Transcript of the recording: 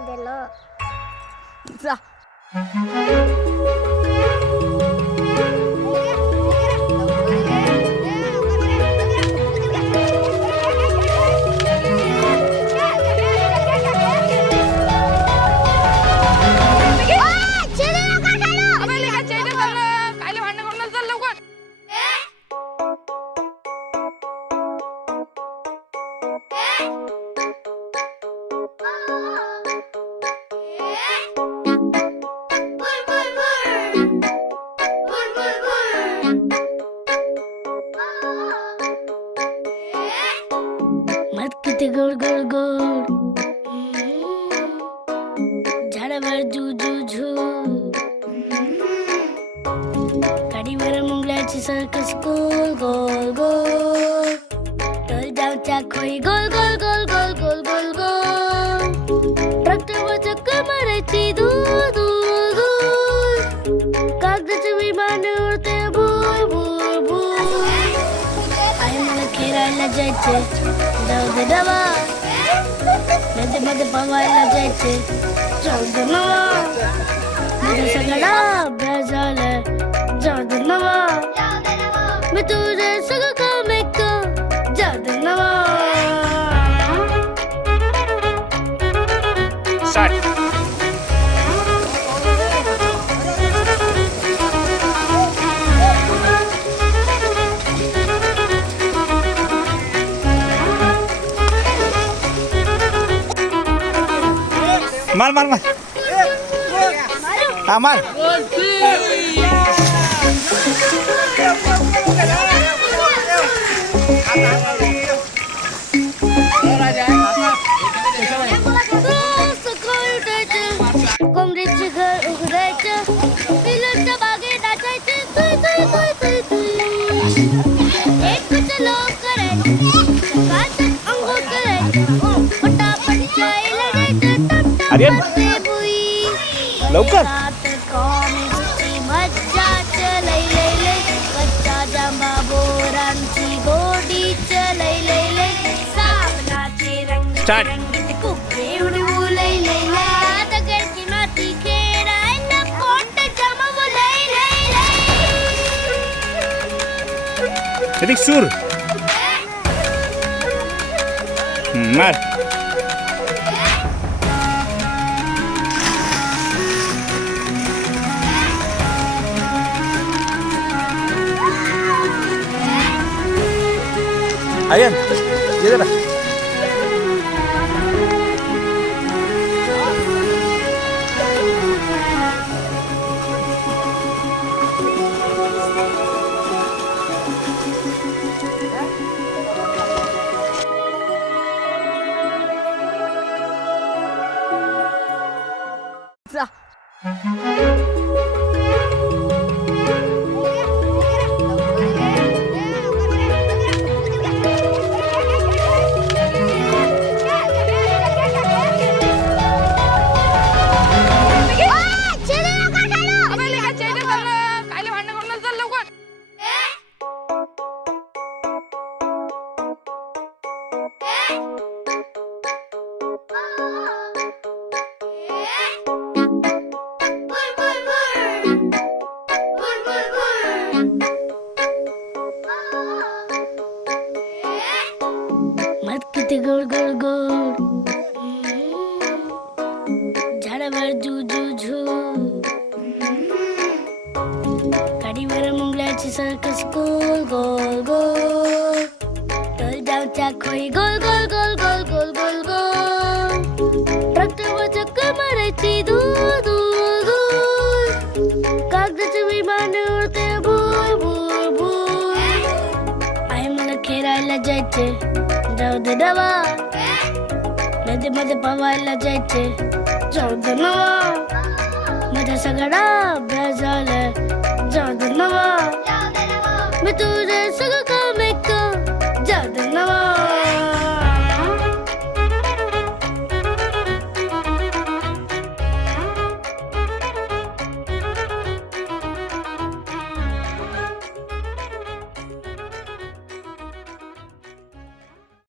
読ん。さ。ஆடவர் zoo ஜூ ஜூ கடிமரம் உங்களாச்சு சர்க்கஸ் கோல் கோல் கோல் டோல் டவுன் சாக்கோய் கோல் கோல் கோல் கோல் கோல் கோல் கோல் ரக்தவ சக்க மறைச்சி தூ தூ தூ காகச்சு விமான உடுத்தே பூல் பூல் பூல் ஐமல கேரள ஜெயிச்சு தவுது டவா மத மத பவாயில ஜெயிச்சு Candına Medesegala Bezale Candına Medesegala मार मार मार. हा मार. गेम लवकर स्टार्ट सूर मार Ayan. Dito na. Yeah. হাতে গোল গোল গোল ঝাড়াবার জু জু ঝু। গাড়ি ভরা মুগলাচি সার্কাস গোল গোল গোল। তল যাও চাক হয়ে গোল গোল গোল গোল গোল গোল গোল। ট্রাক্টর চক্কর মারাইছি দূর দূর দূর কাগজ বিমানে উড়তে आई मला खेळायला जायचे जाऊ दे डबा मध्ये मध्ये पवायला जायचे जाऊ दे नवा माझा सगळा अभ्यास झालाय